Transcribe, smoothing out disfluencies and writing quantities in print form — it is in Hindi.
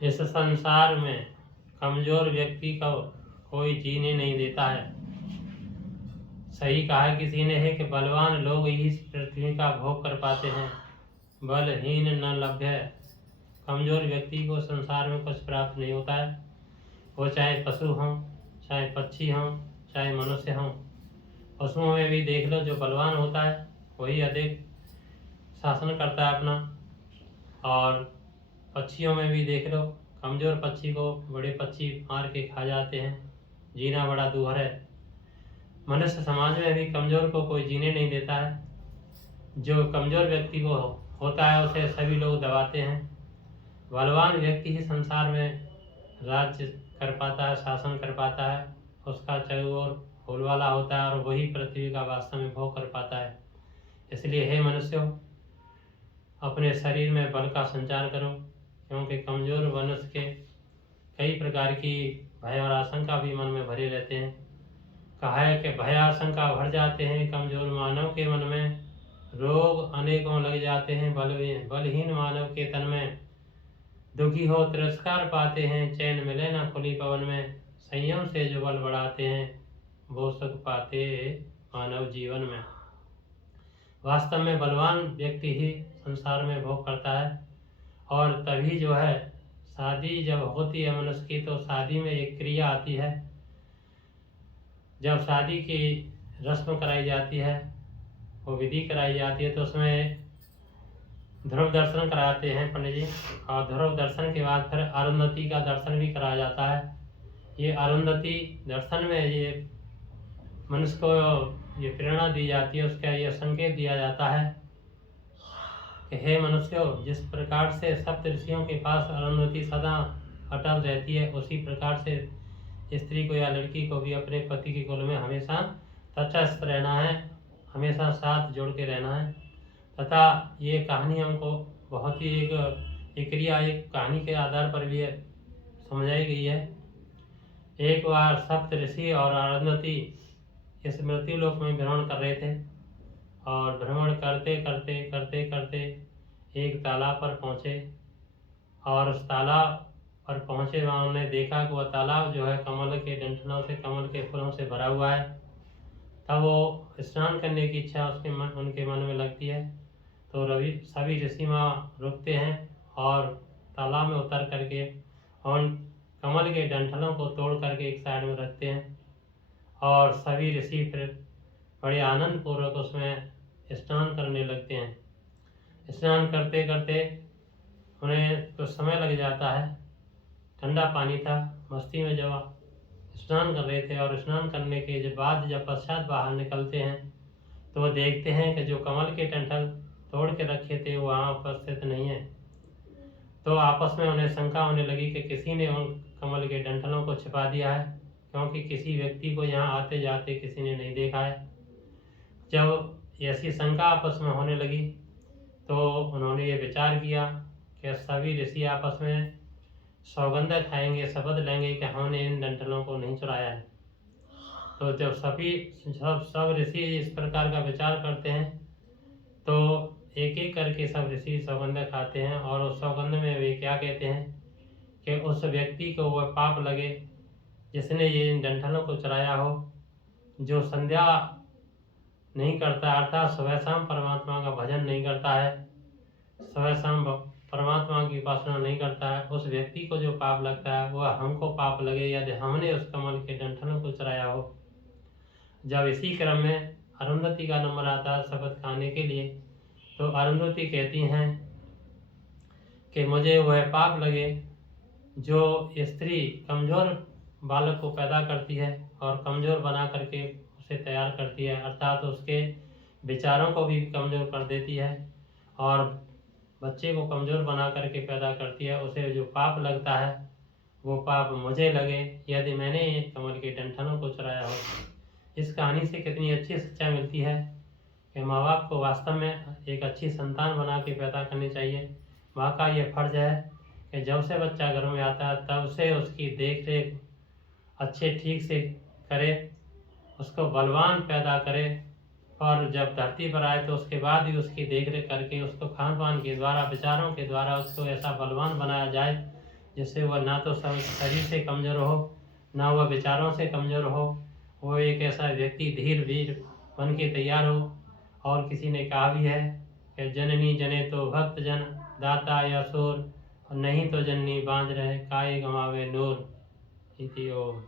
इस संसार में कमजोर व्यक्ति को कोई जीने नहीं देता है। सही कहा किसी ने है कि बलवान लोग ही इस पृथ्वी का भोग कर पाते हैं, बलहीन न लभ्य। कमजोर व्यक्ति को संसार में कुछ प्राप्त नहीं होता है। वो चाहे पशु हों, चाहे पक्षी हों, चाहे मनुष्य हों। पशुओं में भी देख लो, जो बलवान होता है वही अधिक शासन करता है अपना, और पक्षियों में भी देख लो, कमजोर पक्षी को बड़े पक्षी मार के खा जाते हैं। जीना बड़ा दूभर है। मनुष्य समाज में भी कमजोर को कोई जीने नहीं देता है। जो कमजोर व्यक्ति को होता है उसे सभी लोग दबाते हैं। बलवान व्यक्ति ही संसार में राज्य कर पाता है, शासन कर पाता है। उसका चारों ओर बोलबाला होता है और वही पृथ्वी का वास्तव में भोग कर पाता है। इसलिए हे मनुष्यों, अपने शरीर में बल का संचार करो, क्योंकि कमजोर मनुष्य के कई प्रकार की भय और आशंका भी मन में भरे रहते हैं। कहा है कि भय आशंका भर जाते हैं कमजोर मानव के मन में, रोग अनेकों लग जाते हैं बलहीन मानव के तन में। दुखी हो तिरस्कार पाते हैं, चैन मिले ना खुली पवन में। संयम से जो बल बढ़ाते हैं वो सुख पाते मानव जीवन में। वास्तव में बलवान व्यक्ति ही संसार में भोग करता है। और तभी जो है शादी जब होती है मनुष्य की, तो शादी में एक क्रिया आती है। जब शादी की रस्म कराई जाती है, वो विधि कराई जाती है, तो उसमें ध्रुव दर्शन कराते हैं पंडित जी। और ध्रुव दर्शन के बाद फिर अरुंधति का दर्शन भी कराया जाता है। ये अरुंधति दर्शन में ये मनुष्य को ये प्रेरणा दी जाती है, उसका ये संकेत दिया जाता है कि हे मनुष्यों, जिस प्रकार से सप्त ऋषियों के पास अरुंधति सदा अटल रहती है, उसी प्रकार से स्त्री को या लड़की को भी अपने पति के कुल में हमेशा तटस्थ रहना है, हमेशा साथ जोड़ के रहना है। तथा ये कहानी हमको बहुत ही एक क्रिया एक कहानी के आधार पर भी समझाई गई है। एक बार सप्त ऋषि और अरुंधति इस मृत्यु लोक में भ्रमण कर रहे थे, और भ्रमण करते करते करते करते एक तालाब पर पहुँचे। और उस तालाब पर पहुँचे वहाँ उन्होंने देखा कि वह तालाब जो है कमल के डंठलों से, कमल के फूलों से भरा हुआ है। तब वो स्नान करने की इच्छा उनके मन में लगती है। तो सभी ऋषि वहाँ रुकते हैं और तालाब में उतर करके उन कमल के डंठलों को तोड़ करके एक साइड में रखते हैं। और सभी ऋषि फिर बड़े आनंद पूर्वक उसमें स्नान करने लगते हैं। स्नान करते करते उन्हें कुछ समय लग जाता है। ठंडा पानी था। मस्ती में जब स्नान कर रहे थे, और स्नान करने के बाद जब पश्चात बाहर निकलते हैं, तो वो देखते हैं कि जो कमल के डंठल तोड़ के रखे थे वो वहाँ उपस्थित नहीं है। तो आपस में उन्हें शंका होने लगी कि किसी ने उन कमल के डंठलों को छिपा दिया है, क्योंकि किसी व्यक्ति को यहाँ आते जाते किसी ने नहीं देखा है। जब ऐसी शंका आपस में होने लगी, तो उन्होंने ये विचार किया कि सभी ऋषि आपस में सौगंध खाएंगे, शपथ लेंगे कि हमने इन डंठलों को नहीं चुराया है। तो जब सब ऋषि इस प्रकार का विचार करते हैं, तो एक एक करके सब ऋषि सौगंध खाते हैं। और उस सौगंध में वे क्या कहते हैं कि उस व्यक्ति को वह पाप लगे जिसने ये इन डंठलों को चुराया हो, जो संध्या नहीं करता, अर्थात सुबह शाम परमात्मा का भजन नहीं करता है, सुबह शाम परमात्मा की उपासना नहीं करता है, उस व्यक्ति को जो पाप लगता है वह हमको पाप लगे यदि हमने उस कमल के डंठलों को चुराया हो। जब इसी क्रम में अरुंधति का नंबर आता है शपथ खाने के लिए, तो अरुंधति कहती हैं कि मुझे वह पाप लगे जो स्त्री कमजोर बालक को पैदा करती है और कमजोर बना करके उसे तैयार करती है, अर्थात उसके विचारों को भी कमजोर कर देती है और बच्चे को कमजोर बना करके पैदा करती है। उसे जो पाप लगता है वो पाप मुझे लगे यदि मैंने कमल के डंठलों को चुराया हो। इस कहानी से कितनी अच्छी शिक्षा मिलती है कि माँ बाप को वास्तव में एक अच्छी संतान बना के पैदा करनी चाहिए। माँ का ये फर्ज है कि जब से बच्चा घर में आता है तब से उसकी देख रेख अच्छे ठीक से करे, उसको बलवान पैदा करे, और जब धरती पर आए तो उसके बाद भी उसकी देख रेख करके उसको खान पान के द्वारा, विचारों के द्वारा उसको ऐसा बलवान बनाया जाए जिससे वह ना तो शरीर से कमज़ोर हो, ना वह विचारों से कमज़ोर हो। वो एक ऐसा व्यक्ति धीर वीर बन के तैयार हो। और किसी ने कहा भी है कि जननी जने तो भक्त जन, दाता या शोर, और नहीं तो जननी बांझ रहे, काहे गंवावे नूर। इति ओम।